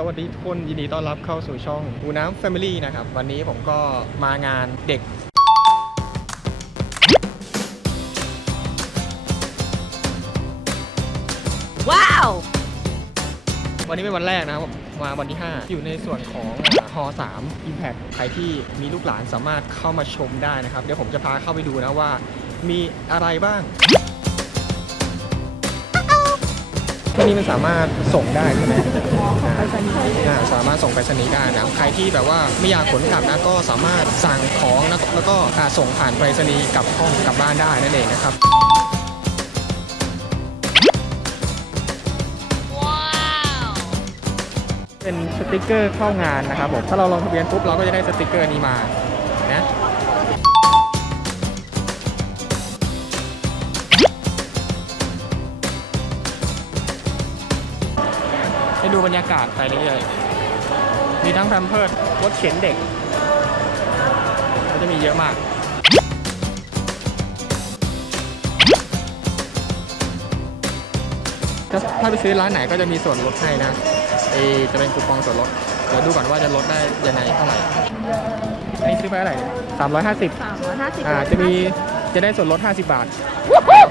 สวัสดีทุกคนยินดีต้อนรับเข้าสู่ช่องอูน้ำ Family นะครับ วันนี้ผมก็มางานเด็ก ว้าว วันนี้เป็นวันแรกนะครับมาวันที่ 5 อยู่ในส่วนของฮอ3 Impact ใครที่มีลูกหลานสามารถเข้ามาชมได้นะครับ เดี๋ยวผมจะพาเข้าไปดูนะว่า มีอะไรบ้างที่นี่มันสามารถส่งได้ใช่ไหม อ่าสามารถส่งไปรษณีย์ได้นะใครที่แบบว่าไม่อยากขนกลับนะก็สามารถสั่งของนะแล้วก็อ่าส่งผ่านไปรษณีย์กลับห้องกลับบ้านได้นั่นเองนะครับ เป็นสติกเกอร์เข้างานนะครับผมถ้าเราลงทะเบียนปุ๊บเราก็จะได้สติกเกอร์นี้มา ให้ดูบรรยากาศไปเรื่อยๆ มีทั้งแพมเพิร์ดรถเข็นเด็กก็จะมีเยอะมากถ้าถ้าไปซื้อร้านไหนก็จะมีส่วนลดให้นะเอจะเป็นคูปองส่วนลด เดี๋ยวดูก่อนว่าจะลดได้ยังไงเท่าไหร่ อันนี้ซื้อไปเท่าไหร่สามร้อยห้าสิบสามร้อยห้าสิบอ่า จะมีจะได้ส่วนลด 50 บาท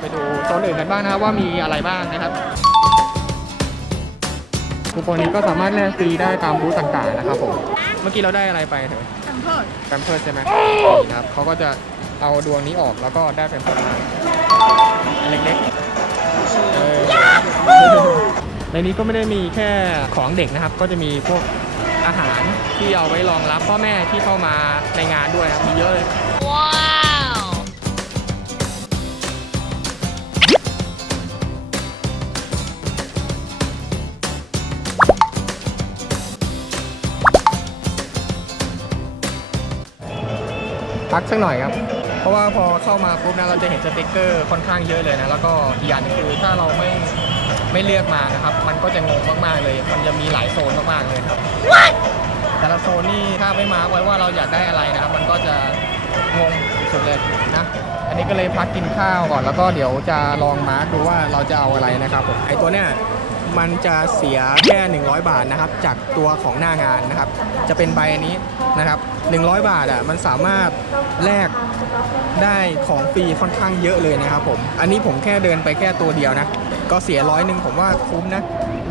ไปดูโซนอื่นกันบ้างนะครับว่ามีอะไรบ้างนะครับ คูปองนี้ก็สามารถแลกฟรีได้ตามบูธต่างๆนะครับผม เมื่อกี้เราได้อะไรไปเถอะแพมเพิร์ดแฟมเพิร์สใช่ไหมนี่ครับเขาก็จะเอาดวงนี้ออกแล้วก็ได้แฟมเพิร์สมาอันเล็กๆเออในนี้ก็ไม่ได้มีแค่ของเด็กนะครับ ก็จะมีพวกอาหารที่เอาไว้รองรับพ่อแม่ที่เข้ามาในงานด้วยครับมีเยอะเลย พักสักหน่อยครับ เพราะว่าพอเข้ามาปุ๊บนะเราจะเห็นสติกเกอร์ค่อนข้างเยอะเลยนะ แล้วก็อีกอย่างหนึงคือถ้าเราไม่ไม่เลือกมานะครับ มันก็จะงงมากๆเลย มันจะมีหลายโซนมากๆเลยครับแต่ละโซนนี่ถ้าไม่มาร์กไว้ว่าเราอยากได้อะไรนะครับ มันก็จะงงสุดเลยนะ อันนี้ก็เลยพักกินข้าวก่อนแล้วก็เดี๋ยวจะลองมาร์กดูว่าเราจะเอาอะไรนะครับผมไอตัวเนี้ย มันจะเสียแค่ 100 บาทนะครับ จากตัวของหน้างานนะครับ จะเป็นใบนี้นะครับ 100 บาทอะมันสามารถแลกได้ของฟรีค่อนข้างเยอะเลยนะครับผม อันนี้ผมแค่เดินไปแค่ตัวเดียวนะ ก็เสียร้อยหนึ่งผมว่าคุ้มนะ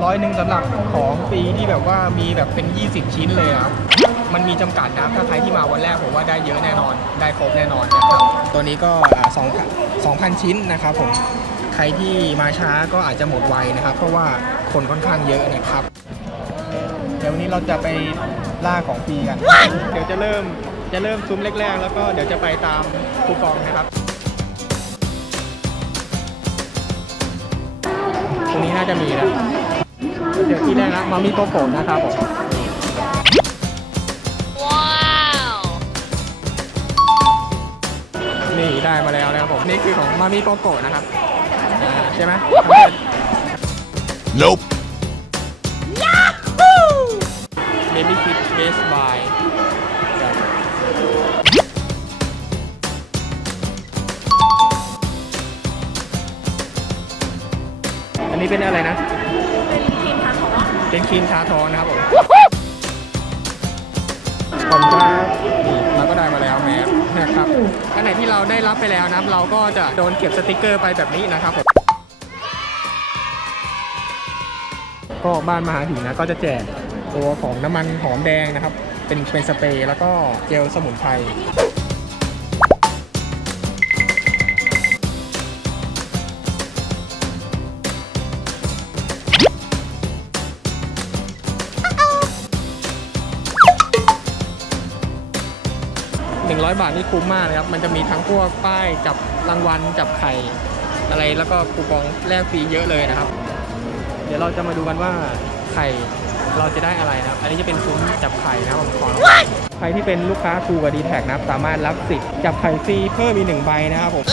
ร้อยหนึ่งสำหรับของฟรีที่แบบว่ามีแบบเป็น 20 ชิ้นเลยครับ มันมีจำกัดนะถ้าใครที่มาวันแรกผมว่าได้เยอะแน่นอน ได้ครบแน่นอนนะครับ ตัวนี้ก็สองสองพันชิ้นนะครับผม ใครที่มาช้าก็อาจจะหมดไวนะครับ เพราะว่าคนค่อนข้างเยอะนะครับ เดี๋ยววันนี้เราจะไปล่าของฟรีกัน เดี๋ยวจะเริ่มจะเริ่มซุ้มแรกๆ แล้วก็เดี๋ยวจะไปตามคูปองนะครับ ตรงนี้น่าจะมีนะเดี๋ยวที่แรกนะมามีโกโก้นะครับผมว้าวนี่ได้มาแล้วนะครับผม นี่คือของมามีโกโก้นะครับอ่า ใช่ไหม Nope. เบบี้คิดเบสบาย อันนี้เป็นอะไรนะ เป็นทีมทางของเป็นครีมทาทองนะครับผมขอบคุณครับนี่เราก็ได้มาแล้วแมสนะครับ อันไหนที่เราได้รับไปแล้วนะครับ เราก็จะโดนเก็บสติกเกอร์ไปแบบนี้นะครับผม ก็บ้านมหาหินนะก็จะแจกตัวของน้ำมันหอมแดงนะครับ เป็นเป็นสเปรย์แล้วก็เจลสมุนไพร100 บาทนี่คุ้มมากเลยครับ มันจะมีทั้งพวกป้ายจับรางวัลจับไข่อะไรแล้วก็คูปองแลกฟรีเยอะเลยนะครับ ดี๋ยวเราจะมาดูกันว่าไข่เราจะได้อะไรนะครับ อันนี้จะเป็นซุ้มจับไข่นะครับผมขอใครที่เป็นลูกค้าคูกับดีแท็นะครับสามารถรับสิทธิ์จับไข่ฟรีเพิ่มอีกหนึ่งใบนะครับผม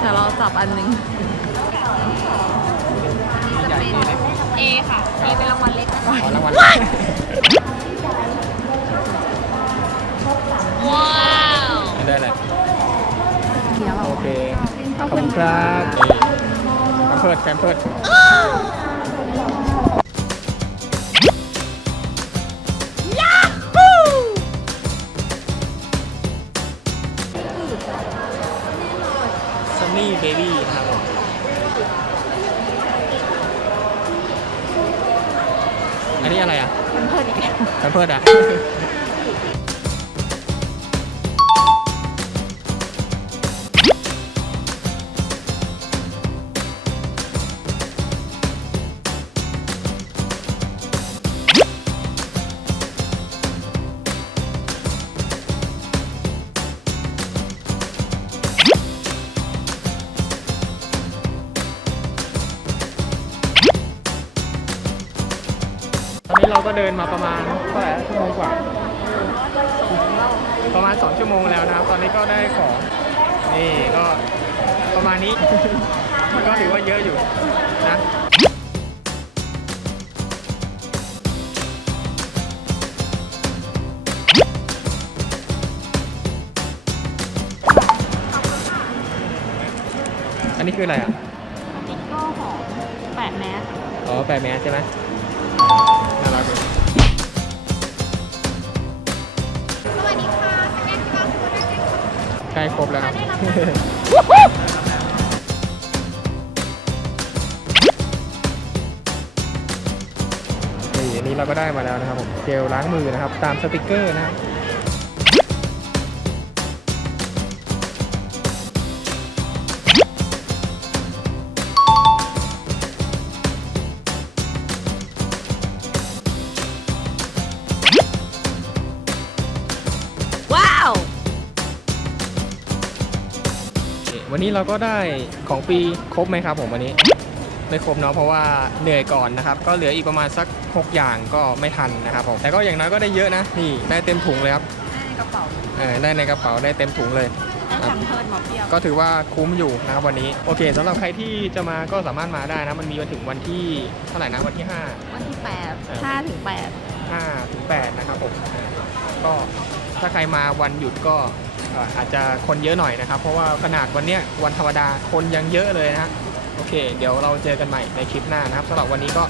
เดี๋ยวเราจับอันหนึ่งใหญ่ดีเลย A ค่ะ A เป็นรางวัลเล็กนะคะ ขอรางวัล ว้าวได้เลยเค ขอบคุณครับนี่แคมเพิร์ดแคมเพิร์ดซันนี่เบบี้นะครับผมอันนี้อะไรอะมันเพิ่มอีกแล้วแคมเพิร์ดอะ ก็เดินมาประมาณเท่าไหร่นะชั่วโมงกว่า ประมาณ 2 ชั่วโมงแล้วนะครับ ตอนนี้ก็ได้ของนี่ก็ประมาณนี้ ก็ถือว่าเยอะอยู่นะอันนี้คืออะไรอะ ติ๊กโก้ของแปะแมส อ๋อแปลแมสใช่ไหม ใกล้ครบแล้วครับ นี่อันนี้เราก็ได้มาแล้วนะครับผม เจลล้างมือนะครับ ตามสติกเกอร์นะครับ วันนี้เราก็ได้ของฟรีครบไหมครับผมวันนี้ ไม่ครบเนาะเพราะว่าเหนื่อยก่อนนะครับ ก็เหลืออีกประมาณสัก 6 อย่างก็ไม่ทันนะครับผมแต่ก็อย่างน้อยก็ได้เยอะนะนี่ได้เต็มถุงเลยครับได้ในกระเป๋าเออได้ในกระเป๋าได้เต็มถุงเลย ได้แคมเพิร์ดหมอเปรี้ยวก็ถือว่าคุ้มอยู่นะครับวันนี้โอเคสำหรับใครที่จะมาก็สามารถมาได้นะ มันมีวันถึงวันที่เท่าไหร่นะวันที่ 5 วันที่แปดเออห้าถึงแปด5ถึง8นะครับผมก็ถ้าใครมาวันหยุดก็เอ่อ อาจจะคนเยอะหน่อยนะครับ เพราะว่าขนาดวันเนี้ยวันธรรมดาคนยังเยอะเลยนะฮะโอเค เดี๋ยวเราเจอกันใหม่ในคลิปหน้านะครับสำหรับวันนี้ก็